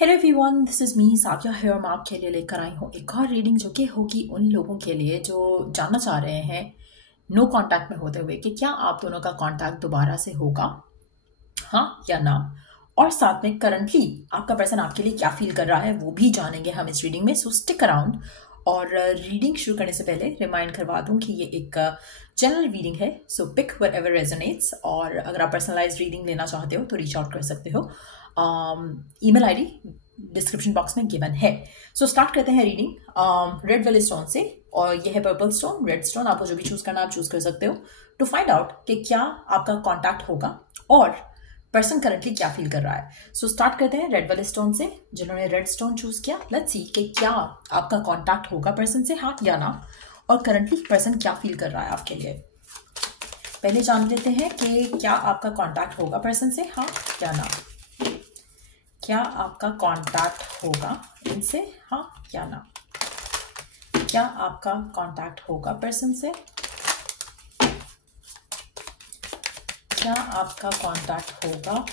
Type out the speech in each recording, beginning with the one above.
Hello everyone, this is me Sakiya here. मैं आपके लिए लेकर आई हूँ एक और रीडिंग जो कि होगी उन लोगों के लिए जो जानना चाह रहे हैं नो कांटेक्ट में होते हुए कि क्या आप दोनों का कांटेक्ट दोबारा से होगा, हाँ या ना। और साथ में करंटली आपका पर्सन आपके लिए क्या फील कर रहा है वो भी जानेंगे हम इस रीडिंग में। सो स्टिक अराउंड। और रीडिंग शुरू करने से पहले रिमाइंड करवा दूं कि ये एक जनरल रीडिंग है, सो पिक व्हाटएवर रेजोनेट्स। और अगर आप पर्सनलाइज्ड रीडिंग लेना चाहते हो तो रीच आउट कर सकते हो। ईमेल आईडी डिस्क्रिप्शन बॉक्स में गिवन है। सो स्टार्ट करते हैं रीडिंग रेड वाले स्टोन से। और ये है पर्पल स्टोन, रेड स्टोन, आपको जो भी चूज करना आप चूज कर सकते हो टू फाइंड आउट कि क्या आपका कॉन्टैक्ट होगा और पर्सन करंटली क्या फील कर रहा है। सो स्टार्ट करते हैं रेड वाले स्टोन से। जिन्होंने रेड स्टोन चूज किया, लेट्स सी कि क्या आपका कॉन्टैक्ट होगा पर्सन से, हाँ या ना, और करंटली पर्सन क्या फील कर रहा है आपके लिए। पहले जान लेते हैं कि क्या आपका कॉन्टैक्ट होगा पर्सन से, हाँ या ना। क्या आपका कॉन्टैक्ट होगा इनसे, हाँ या ना। क्या आपका कॉन्टैक्ट होगा पर्सन से। क्या आपका कॉन्टैक्ट होगा।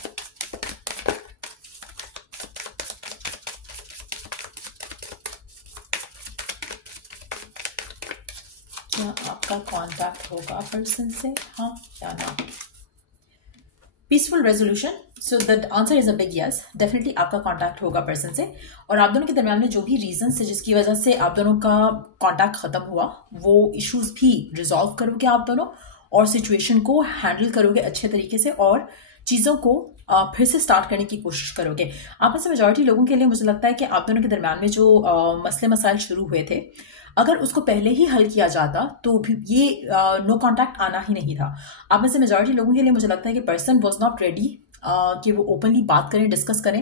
क्या आपका कॉन्टैक्ट होगा पर्सन से, हाँ या ना। Peaceful resolution. So the answer is a big yes. Definitely आपका कॉन्टैक्ट होगा पर्सन से। और आप दोनों के दरमियान में जो भी रीजन है जिसकी वजह से आप दोनों का कॉन्टैक्ट खत्म हुआ, वो इश्यूज भी रिजॉल्व करोगे आप दोनों, और सिचुएशन को हैंडल करोगे अच्छे तरीके से, और चीज़ों को फिर से स्टार्ट करने की कोशिश करोगे। आप में से मेजॉरिटी लोगों के लिए मुझे लगता है कि आप दोनों के दरमियान में जो मसले मसाइल शुरू हुए थे, अगर उसको पहले ही हल किया जाता तो भी ये नो कॉन्टैक्ट आना ही नहीं था। आप में से मेजॉरिटी लोगों के लिए मुझे लगता है कि पर्सन वॉज नॉट रेडी कि वो ओपनली बात करें, डिस्कस करें,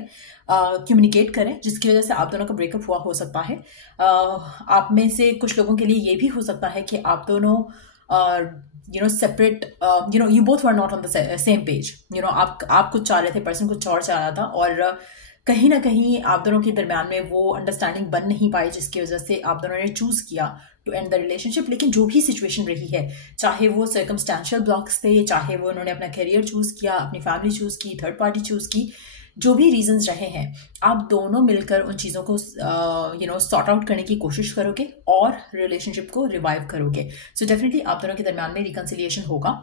कम्युनिकेट करें, जिसकी वजह से आप दोनों का ब्रेकअप हुआ हो सकता है। आप में से कुछ लोगों के लिए ये भी हो सकता है कि आप दोनों separate, you both were not on the same page. आप कुछ चाह रहे थे, पर्सन कुछ और चाह रहा था, और कहीं ना कहीं आप दोनों के दरमियान में वो अंडरस्टैंडिंग बन नहीं पाई, जिसकी वजह से आप दोनों ने चूज किया टू एंड द रिलेशनशिप। लेकिन जो भी सिचुएशन रही है, चाहे वो सर्कमस्टेंशियल ब्लॉक्स थे, चाहे वो उन्होंने अपना करियर चूज किया, अपनी फैमिली चूज की, थर्ड पार्टी चूज की, जो भी रीजंस रहे हैं, आप दोनों मिलकर उन चीज़ों को सॉर्ट आउट करने की कोशिश करोगे और रिलेशनशिप को रिवाइव करोगे। सो डेफिनेटली आप दोनों के दरमियान में रिकन्सिलिएशन होगा,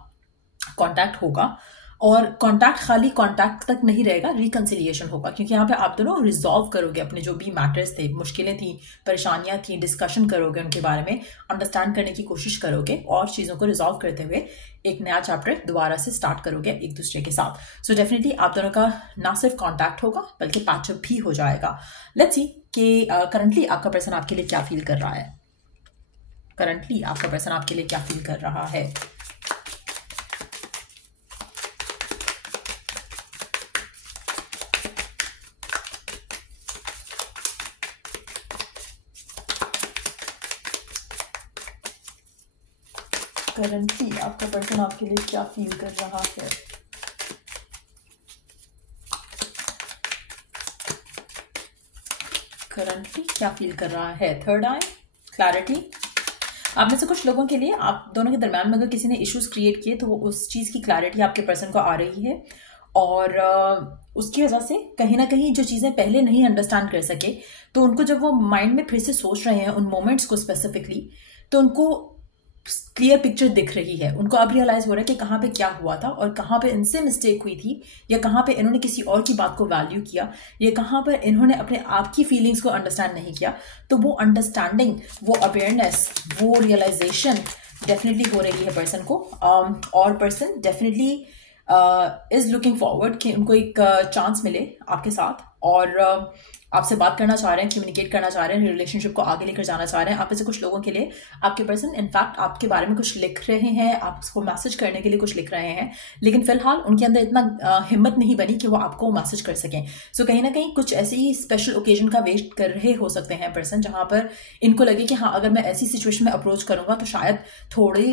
कॉन्टैक्ट होगा। और कॉन्टैक्ट खाली कॉन्टैक्ट तक नहीं रहेगा, रिकन्सिलिएशन होगा, क्योंकि यहाँ पे आप दोनों रिजॉल्व करोगे अपने जो भी मैटर्स थे, मुश्किलें थी, परेशानियां थी, डिस्कशन करोगे उनके बारे में, अंडरस्टैंड करने की कोशिश करोगे, और चीज़ों को रिजॉल्व करते हुए एक नया चैप्टर दोबारा से स्टार्ट करोगे एक दूसरे के साथ। सो डेफिनेटली आप दोनों का ना सिर्फ कॉन्टैक्ट होगा बल्कि पैचअप भी हो जाएगा। लेट्स सी कि करंटली आपका पर्सन आपके लिए क्या फील कर रहा है। करंटली आपका पर्सन आपके लिए क्या फील कर रहा है। करंटली आपका पर्सन आपके लिए क्या फील कर रहा है। करंटली क्या फील कर रहा है। थर्ड आई, क्लैरिटी। आप में से कुछ लोगों के लिए आप दोनों के दरम्यान में अगर किसी ने इश्यूज क्रिएट किए तो वो उस चीज़ की क्लैरिटी आपके पर्सन को आ रही है, और उसकी वजह से कहीं ना कहीं जो चीज़ें पहले नहीं अंडरस्टैंड कर सके, तो उनको जब वो माइंड में फिर से सोच रहे हैं उन मोमेंट्स को स्पेसिफिकली, तो उनको क्लियर पिक्चर दिख रही है। उनको अब रियलाइज हो रहा है कि कहाँ पे क्या हुआ था, और कहाँ पे इनसे मिस्टेक हुई थी, या कहाँ पे इन्होंने किसी और की बात को वैल्यू किया, या कहाँ पर इन्होंने अपने आप की फीलिंग्स को अंडरस्टैंड नहीं किया। तो वो अंडरस्टैंडिंग, वो अवेयरनेस, वो रियलाइजेशन डेफिनेटली हो रही है पर्सन को। और person definitely is looking forward कि उनको एक चांस मिले आपके साथ, और आपसे बात करना चाह रहे हैं, कम्युनिकेट करना चाह रहे हैं, रिलेशनशिप को आगे लेकर जाना चाह रहे हैं। आप में से कुछ लोगों के लिए आपके पर्सन इनफैक्ट आपके बारे में कुछ लिख रहे हैं, आप उसको मैसेज करने के लिए कुछ लिख रहे हैं, लेकिन फिलहाल उनके अंदर इतना हिम्मत नहीं बनी कि वो आपको मैसेज कर सकें। सो कहीं ना कहीं कुछ ऐसी स्पेशल ओकेजन का वेट कर रहे हो सकते हैं पर्सन, जहां पर इनको लगे कि हाँ, अगर मैं ऐसी सिचुएशन में अप्रोच करूंगा तो शायद थोड़ी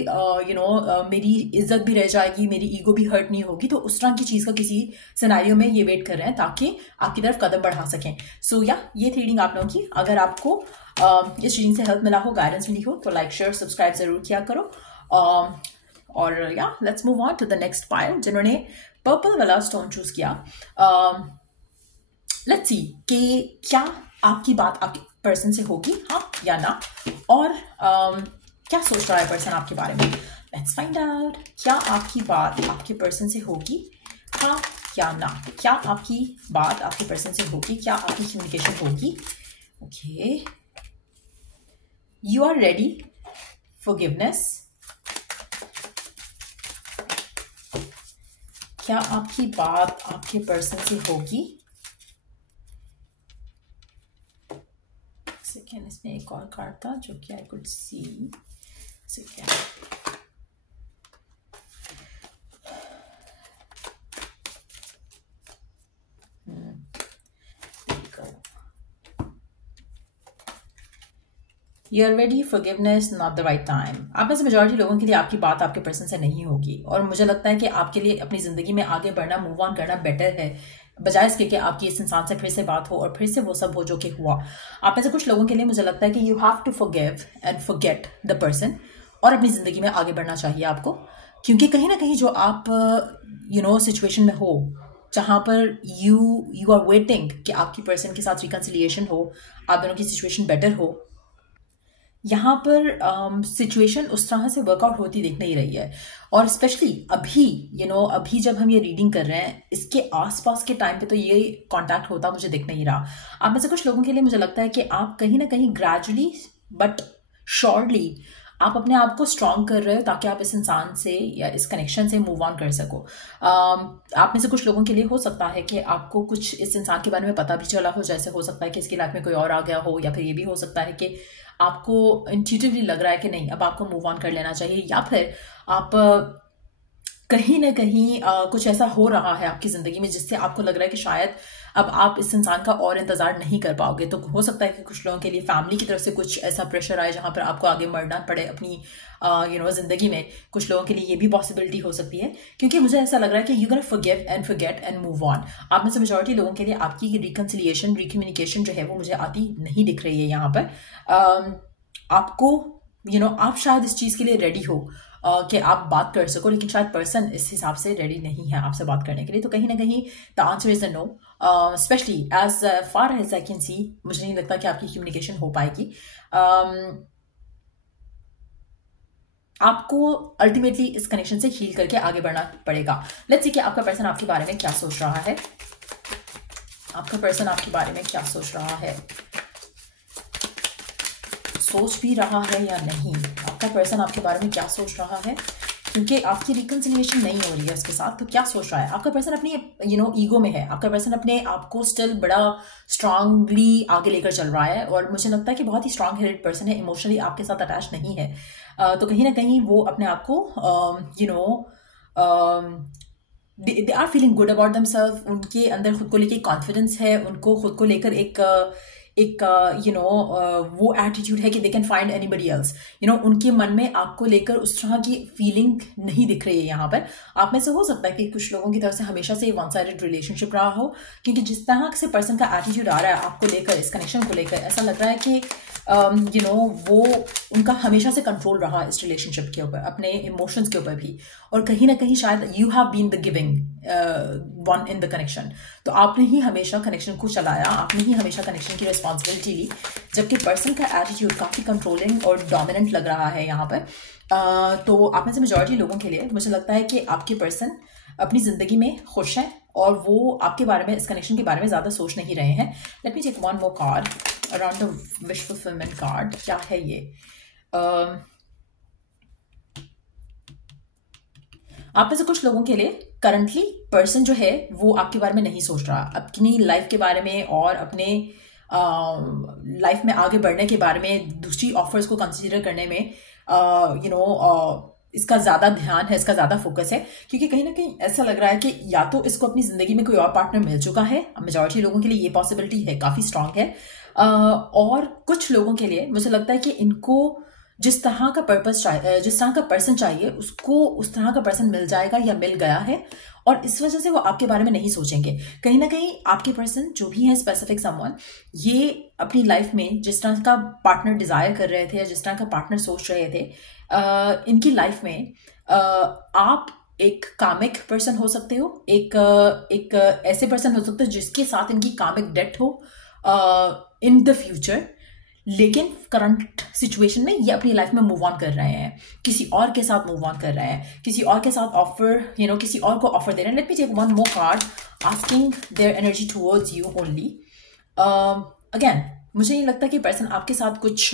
मेरी इज्जत भी रह जाएगी, मेरी ईगो भी हर्ट नहीं होगी। तो उस तरह की चीज़ का किसी सिनेरियो में ये वेट कर रहे हैं ताकि आपकी तरफ कदम बढ़ा सकें। सो या ये थी रीडिंग आप लोगों की। अगर आपको इस रीडिंग से हेल्प मिला हो, गाइडेंस मिली हो, तो लाइक, शेयर, सब्सक्राइब जरूर किया करो। और या let's move on to the next pile. जिन्होंने पर्पल वाला स्टोन चूज किया, लेट्स सी कि क्या आपकी बात आपके पर्सन से होगी, हाँ या ना, और क्या सोच रहा है पर्सन आपके बारे में। Let's find out. क्या आपकी बात आपके पर्सन से होगी, हाँ या ना। क्या आपकी बात आपके पर्सन से होगी, क्या आपकी कम्युनिकेशन होगी। Okay, you are ready, forgiveness. क्या आपकी बात आपके पर्सन से होगी। सेकेंड, इसमें एक और कार्ड था जो कि I could see. Second, you are ready, forgiveness, not the right time. आप में से मेजॉरिटी लोगों के लिए आपकी बात आपके पर्सन से नहीं होगी, और मुझे लगता है कि आपके लिए अपनी जिंदगी में आगे बढ़ना, मूव ऑन करना बेटर है, बजाय इसके कि आपकी इस इंसान से फिर से बात हो और फिर से वो सब हो जो कि हुआ। आप में से कुछ लोगों के लिए मुझे लगता है कि you have to forgive and forget the person, और अपनी जिंदगी में आगे बढ़ना चाहिए आपको, क्योंकि कहीं ना कहीं जो आप सिचुएशन में हो, जहां पर यू आर वेटिंग कि आपकी पर्सन के साथ रिकन्सिलिएशन हो, आप दोनों की सिचुएशन बेटर हो, यहाँ पर सिचुएशन उस तरह से वर्कआउट होती दिख नहीं रही है। और स्पेशली अभी अभी जब हम ये रीडिंग कर रहे हैं, इसके आसपास के टाइम पे तो ये कांटेक्ट होता मुझे दिख नहीं रहा। आप में से कुछ लोगों के लिए मुझे लगता है कि आप कहीं ना कहीं ग्रेजुअली बट श्योरली आप अपने आप को स्ट्रांग कर रहे हो, ताकि आप इस इंसान से या इस कनेक्शन से मूव ऑन कर सको। आप में से कुछ लोगों के लिए हो सकता है कि आपको कुछ इस इंसान के बारे में पता भी चला हो, जैसे हो सकता है कि इसकी लाइफ में कोई और आ गया हो, या फिर ये भी हो सकता है कि आपको इंट्यूटिवली लग रहा है कि नहीं, अब आपको मूव ऑन कर लेना चाहिए, या फिर आप कहीं ना कहीं कुछ ऐसा हो रहा है आपकी जिंदगी में जिससे आपको लग रहा है कि शायद अब आप इस इंसान का और इंतजार नहीं कर पाओगे। तो हो सकता है कि कुछ लोगों के लिए फैमिली की तरफ से कुछ ऐसा प्रेशर आए जहां पर आपको आगे बढ़ना पड़े अपनी जिंदगी में। कुछ लोगों के लिए ये भी पॉसिबिलिटी हो सकती है, क्योंकि मुझे ऐसा लग रहा है कि you can forgive and forget and move on. आप में से मेजॉरिटी लोगों के लिए आपकी रिकन्सिलिएशन, रिकम्युनिकेशन जो है वो मुझे आती नहीं दिख रही है यहाँ पर। आपको आप शायद इस चीज के लिए रेडी हो कि आप बात कर सको, लेकिन शायद पर्सन इस हिसाब से रेडी नहीं है आपसे बात करने के लिए। तो कहीं ना कहीं the answer is a no, especially as far as I can see. मुझे नहीं लगता कि आपकी कम्युनिकेशन हो पाएगी। आपको अल्टीमेटली इस कनेक्शन से हील करके आगे बढ़ना पड़ेगा। लेट्स सी कि आपका पर्सन आपके बारे में क्या सोच रहा है। आपका पर्सन आपके बारे में क्या सोच रहा है, सोच भी रहा है या नहीं। आपका पर्सन आपके बारे में क्या सोच रहा है, क्योंकि आपकी रिकन्सिलिएशन नहीं हो रही है उसके साथ। तो क्या सोच रहा है आपका पर्सन? अपनी ईगो में है। आपका पर्सन अपने आप को स्टिल बड़ा स्ट्रांगली आगे लेकर चल रहा है, और मुझे लगता है कि बहुत ही स्ट्रांग हेडेड पर्सन है, इमोशनली आपके साथ अटैच नहीं है। तो कहीं ना कहीं वो अपने आप को they are feeling good about themselves. उनके अंदर खुद को लेकर कॉन्फिडेंस है, उनको खुद को लेकर एक वो एटीट्यूड है कि they can find anybody else. उनके मन में आपको लेकर उस तरह की फीलिंग नहीं दिख रही है यहाँ पर। आप में से हो सकता है कि कुछ लोगों की तरफ से हमेशा से वन साइडेड रिलेशनशिप रहा हो, क्योंकि जिस तरह से पर्सन का एटीट्यूड आ रहा है आपको लेकर, इस कनेक्शन को लेकर, ऐसा लग रहा है कि वो उनका हमेशा से कंट्रोल रहा इस रिलेशनशिप के ऊपर, अपने इमोशंस के ऊपर भी। और कहीं ना कहीं शायद you have been the giving one in the connection. तो आपने ही हमेशा कनेक्शन को चलाया, आपने ही हमेशा कनेक्शन की रिस्पॉन्सिबिलिटी ली, जबकि पर्सन का एटीट्यूड काफ़ी कंट्रोलिंग और डोमिनेंट लग रहा है यहाँ पर। तो आप में से मेजॉरिटी लोगों के लिए मुझे लगता है कि आपके पर्सन अपनी जिंदगी में खुश हैं, और वो आपके बारे में, इस कनेक्शन के बारे में ज़्यादा सोच नहीं रहे हैं। Let me take one more card around the wish fulfilment card. क्या है ये? आप में से कुछ लोगों के लिए करंटली पर्सन जो है वो आपके बारे में नहीं सोच रहा, अपनी लाइफ के बारे में और अपने लाइफ में आगे बढ़ने के बारे में, दूसरी ऑफर्स को कंसीडर करने में इसका ज़्यादा ध्यान है, इसका ज़्यादा फोकस है, क्योंकि कहीं ना कहीं ऐसा लग रहा है कि या तो इसको अपनी ज़िंदगी में कोई और पार्टनर मिल चुका है। मेजॉरिटी लोगों के लिए ये पॉसिबिलिटी है, काफ़ी स्ट्रांग है। और कुछ लोगों के लिए मुझे लगता है कि इनको जिस तरह का पर्पस चाहिए, जिस तरह का पर्सन चाहिए, उसको उस तरह का पर्सन मिल जाएगा या मिल गया है, और इस वजह से वो आपके बारे में नहीं सोचेंगे। कहीं ना कहीं आपके पर्सन जो भी है, स्पेसिफिक समवन, ये अपनी लाइफ में जिस तरह का पार्टनर डिजायर कर रहे थे या जिस तरह का पार्टनर सोच रहे थे, इनकी लाइफ में आप एक कामिक पर्सन हो सकते हो, एक ऐसे पर्सन हो सकते हो जिसके साथ इनकी कामिक डेथ हो इन द फ्यूचर, लेकिन करंट सिचुएशन में ये अपनी लाइफ में मूव ऑन कर रहे हैं, किसी और के साथ मूव ऑन कर रहे हैं, किसी और के साथ ऑफर किसी और को ऑफर दे रहे हैं. Let me take one more card asking their energy towards you only. Again मुझे नहीं लगता कि पर्सन आपके साथ कुछ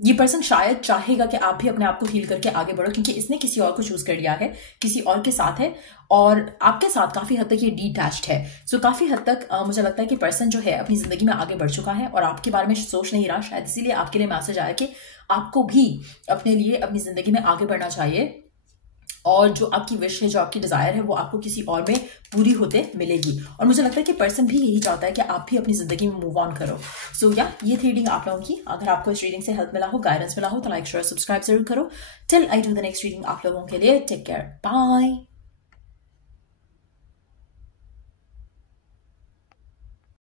ये पर्सन शायद चाहेगा कि आप भी अपने आप को हील करके आगे बढ़ो, क्योंकि इसने किसी और को चूज कर लिया है, किसी और के साथ है और आपके साथ काफी हद तक ये डिटैच्ड है. सो काफी हद तक मुझे लगता है कि पर्सन जो है अपनी जिंदगी में आगे बढ़ चुका है और आपके बारे में सोच नहीं रहा. शायद इसीलिए आपके लिए मैसेज आया कि आपको भी अपने लिए अपनी जिंदगी में आगे बढ़ना चाहिए और जो आपकी विश है, जो आपकी डिजायर है, वो आपको किसी और में पूरी होते मिलेगी. और मुझे लगता है कि पर्सन भी यही चाहता है कि आप भी अपनी जिंदगी में मूव ऑन करो. सो या ये थी रीडिंग आप लोगों की. अगर आपको इस रीडिंग से हेल्प मिला हो, गाइडेंस मिला हो, तो लाइक शेयर सब्सक्राइब जरूर करो. Till I do the next reading आप लोगों के लिए टेक केयर, बाय.